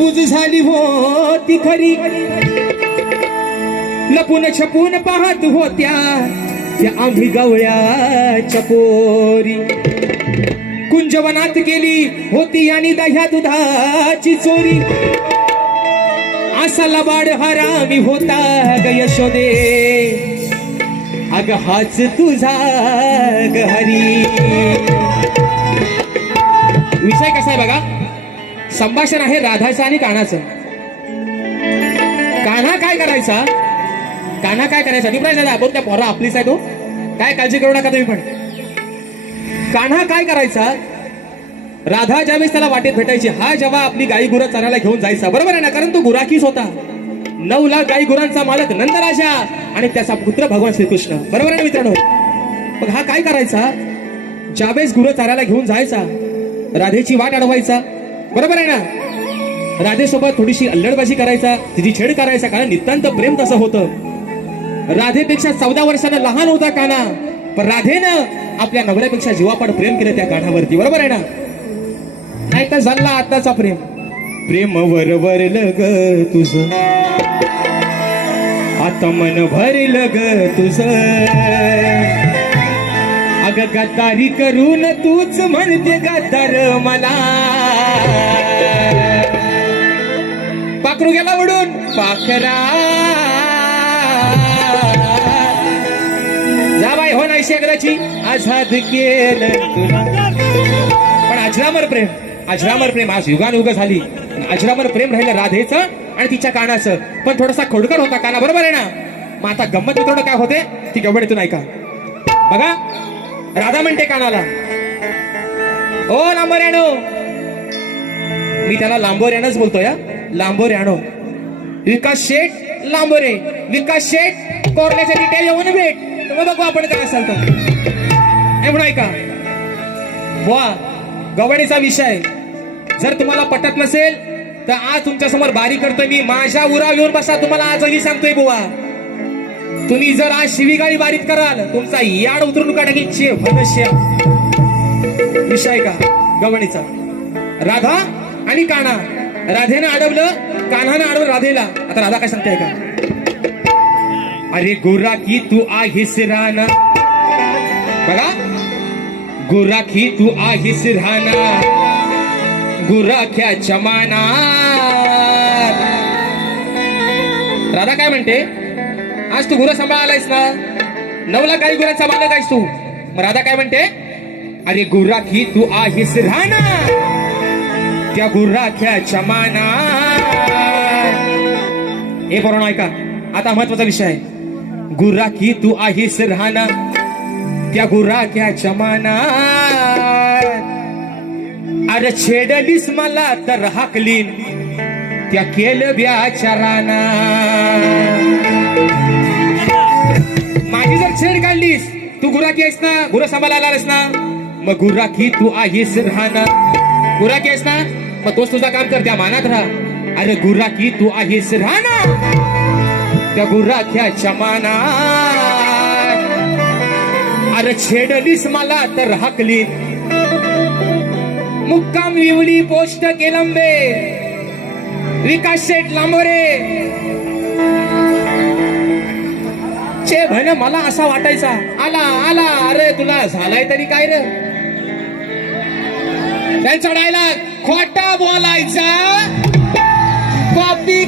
तुझ झाली होती खरी. लपून छपून पाहत होत्या त्या आम्ही गवळ्या चपोरी कुंजवनात गेली होती आणि दह्या दुधाची चोरी. असा लबाड हरामी होता ग यशोदे. अग हाच तुझा ग हरी. विषय कसा आहे बघा? संभाषण आहे राधाचं आणि कानाचं. कान्हा काय करायचा? कान्हा काय करायचा? निमराज दादा आपण त्या पोरा आपलीच आहे तो हो. काय काळजी करू नका तुम्ही पण. कान्हा काय करायचा? राधा ज्यावेळेस त्याला वाटेत भेटायची हा जेव्हा आपली गाई गुरं चरायला घेऊन जायचा. बरोबर आहे ना? कारण तो गुराखीच होता. नऊ लाख गाई गुरांचा मालक नंदराजा आणि त्याचा पुत्र भगवान श्रीकृष्ण. बरोबर आहे ना मित्रांनो? मग हा काय करायचा? ज्यावेळेस गुरं चारायला घेऊन जायचा राधेची वाट अडवायचा बरोबर आहे ना? राधेसोबत थोडीशी अल्लडबाजी करायचा तिची छेड करायचा कारण नितांत प्रेम तसं होतं. राधेपेक्षा चौदा वर्षानं लहान होता काना. पण राधेनं आपल्या नवऱ्यापेक्षा जीवापाड प्रेम केलं त्या कानावरती बरोबर आहे ना? नाही तर झाला आताचा प्रेम. प्रेम वरवरल ग तुझ. आता मन भरल ग तुझ. अग गद्दारी करून तूच म्हणते गद्दार मला. पाखरू गेला उडून पाखरा. जा बाई हो नाही शेगराची आझाद केलं पण अजरामर प्रेम अजरामर प्रेम आज युगानयुग झाली. अजरामर प्रेम राहिलं राधेचं आणि तिच्या कानाचं. पण थोडासा खोडकर होता काना बरोबर आहे ना? मग आता गंमत थोडं काय होते? ती गवडीतून ऐका बघा राधा म्हणते कानाला. ओ लांबोऱ्यानो. मी त्याला लांबोऱ्यानच बोलतोय हा. लांबोऱ्यानो. विकास शेठ लांबोरे. विकास शेठ कोरल्याच्या डिटेल येऊन भेट. तर मग बघू आपण काय असाल तर म्हणून ऐका. वा गवडीचा विषय. जर तुम्हाला पटत नसेल तर आज तुमच्यासमोर बारी करतोय मी. माझ्या उराव येऊन बसा. तुम्हाला आजही सांगतोय बुवा. तुम्ही जर आज शिवीगाळी बारीत कराल तुमचा याड उतरून काढा की चे भनश्य विषय का? गवणीचा राधा आणि काना राधेनं अडवलं कान्हानं अडवलं राधेला. आता राधा काय सांगते का? अरे गोराखी तू आहेस राना बघा. गोराखी तू आहेस राना गुराख्याच्या चमाना राधा काय म्हणते? आज तू गुरं सांभाळायस ना? नवला काही गुरांचा मालक आहेस तू. मग राधा काय म्हणते? अरे गुराखी तू आहेस राणा. त्या गुराख्याच्या माना. हे बरोबर ऐका. आता महत्त्वाचा विषय आहे. गुराखी तू आहेस राणा. त्या गुराख्याच्या माना. अरे छेडलीस मला तर हाकलीन. त्या केलं राणा. माझी जर छेड काढलीस तू गुराखी आहेस ना? गुरं सांभाळायला आलास ना? मग गुराखी तू आहेस राहणार. गुराखी आहेस ना? मग तोच तुझा काम कर त्या मानात राहा. अरे गुराखी तू आहेस राहणार. त्या गुराख्याच्या माना अरे छेडलीस मला तर हाकली. मुक्काम विवडी पोस्ट केलंबे. विकास शेठ लांबोरे. भले मला असा वाटायचा. आला आला अरे तुला झालाय तरी काय रे? त्यांचा डायलॉग खोटा बोलायचा. कॉपी